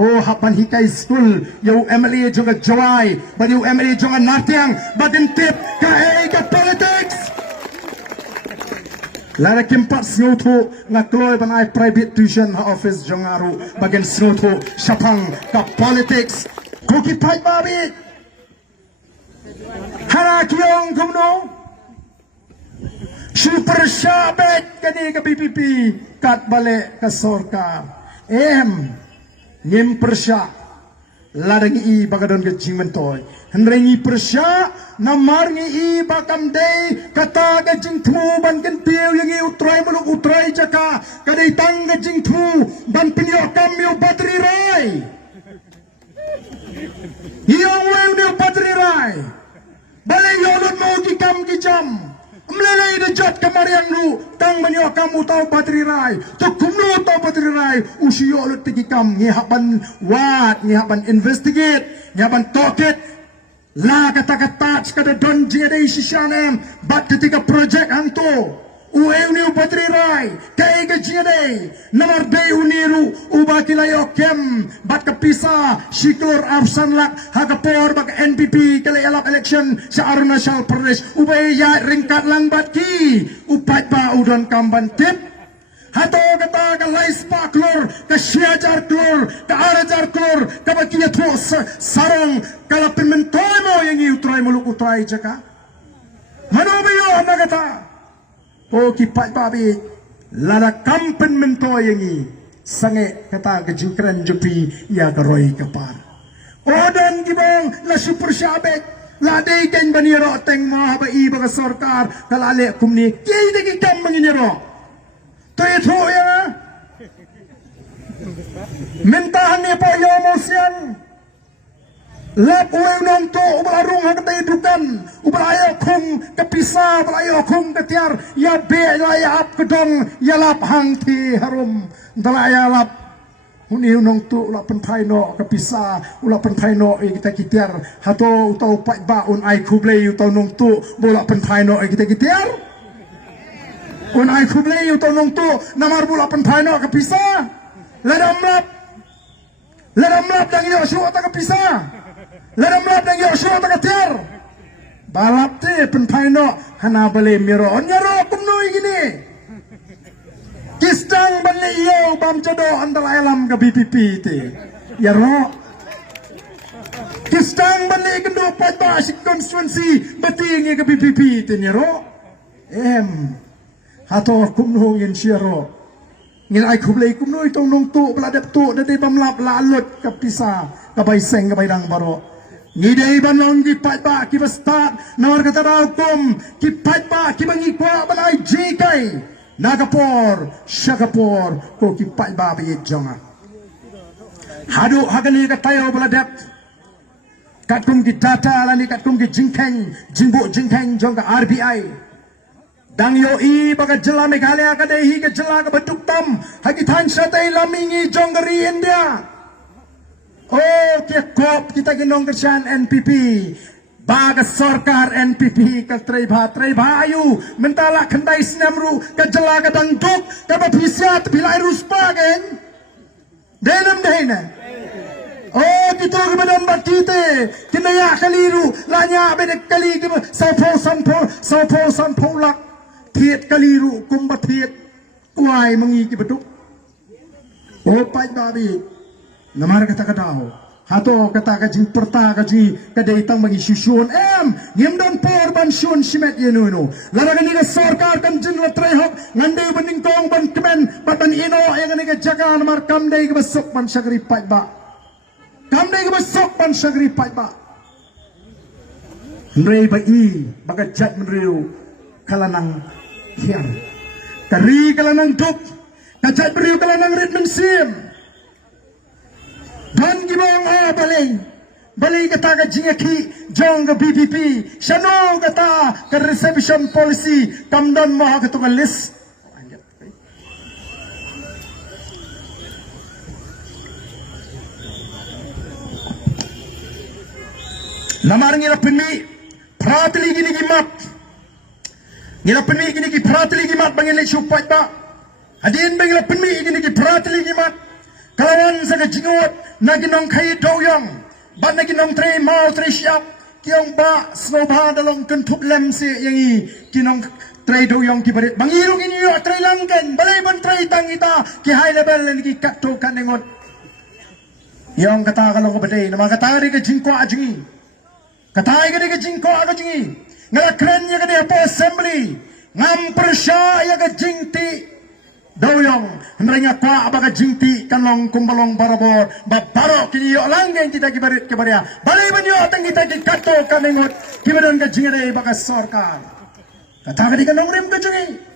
Oh, hapan hikai school, yo MLA juga jawai, but yo MLA juga nartiang, but in tip ka politics. Lara kimpat snoto ngakloy banai private tuition office jongaru bagian snoto syapang ka politics. Koki pai babi. Hara kiong kumno. Super syabet kani ka PPP kat balik ka sorkar. Ngim persya ladang i bagadon ke jingmentoy henrengi persya namar ngi i bakam day kata ke jingtmu ban ken piu yang i utrai muluk utrai jaka kadai tang ke jingtmu ban pinyo kamyo batri rai yang weu ne batri rai balai yolun mau ki kam ki jam melelai de jat kamariang lu tang manyo kamu tau batri rai to kumnu tau batri rai usio lu tigi kam ngihaban wat ngihaban investigate ngihaban toket la kata kada don jede sisyanem bat ketika project anto ueu batri rai kai ga jede namar day uniru ubakilayo kem bat kapisa shiklor absan lak hagapor bak NPP kala elap election sa Arunachal Pradesh ubay ya ringkat lang bat ki upat ba udon kamban tip hato kata ka laispa klor ka siajar klor ka arajar klor ka bakiya to sarong kala pimentoy mo yang utray muluk utray jaka manobayo nagata o kipat babi lada kampen mentoy yang sange kata kejukran jupi ya karoi kapar odan gibong la super syabek la day kan baniro teng mo ba iba ka sarkar kalale kumni kay de kam manginiro to ito ya mentahan ni po yo mo siyan lap uwe nong to ubalarong hagtay dukan ubalayo kung kapisa ubalayo kung katiar ya be ya ap kedong ya lap hang ti harum dalaya lap uni nong to ula pentai no kapisa ula pentai no kita kitiar hato utau pai ba un ai kuble utau nong to bola pentai no kita kitiar un ai kuble utau nong to namar bola pentai no kapisa ladam lap dang yo shu ta kapisa ladam lap dang yo shu ta katiar balap te pentai no hana bale miro nyaro kumno gini Kistang balik yo bam jodo antara alam ke BPP te. Ya ro. Kistang balik kendo pada si konstituensi betingi ke BPP te ya ro. Hato kumno yen siaro. Ngin ai kublai kumno itong nong tu beladap tu dade bam lap lalut ke pisa ke bai seng ke bai dang baro. Ngidai banong ki pai ba ki start nawar kata hukum ki pai ba ki bangi kwa balai jikai. Nagapor, Shagapor, Koki Pai Babi Jonga. Hadu Hagani Tayo Baladep, Katum ki data lani katum ki jingkeng, jingbo jingkeng jonga RBI. Dang yo I baga jela Meghalaya kadehi ke jela ke beduk tam, hagitan syatay lamingi jongari India. Oh, kia kop kita ginong kerjaan NPP. Baga sarkar NPP ka Trebha ayu mentala kendai snamru ka jela ka dangduk ka bapisiat bilai ruspa gen denam dehna oh kita kemudian bakite kinaya kaliru lanya bedek kali ke sampo lak tiet kaliru kumbatiet uai mengi ki beduk oh pai babi namar kata kadao hato kata kaji perta kaji kadai tang bagi susun ngem dan por ban sun simet yenuno laragan ni sarkar kan jin latrai hok ngandai banding kong ban kemen ban ino yang ni jaga namar kamdai ke besok ban sagri pai ba kamdai ke besok ban sagri pai ba ndrei bai baga jat menriu kalanang hiar kari kalanang duk kajat beriu kalanang ritmen sim dan gibong balay kata ka jingaki jong ka BPP syano kata ka reception policy kamdan mo ka tunga list namar ngira peni pratli gini gimat ngira peni gini ki pratli gimat bangin supat ba hadin bangila peni gini ki pratli gimat kawan sa ka jingot naginong kay doyong ban naginong tre mau tre siap kiong ba snowba dalong kentup lem si yang i kinong tre doyong ki barit bangirong inyo tre langken balay ban tre tang ita ki high level ni ki katto kanengot yang kata kalau ko badai nama kata ri ke jingko ajingi kata ai ke jingko ajingi ngala kren ya ke apa assembly ngam persya ya ke jingti doyong hendaknya kwa abaga jingti kanong kumbalong barabor babaro kini yo langgen kita kibarit kibaria balai banyo atang kita ki katto kanengot kibaran ke jingere baga sarkar kata ke kanong rim ke jingi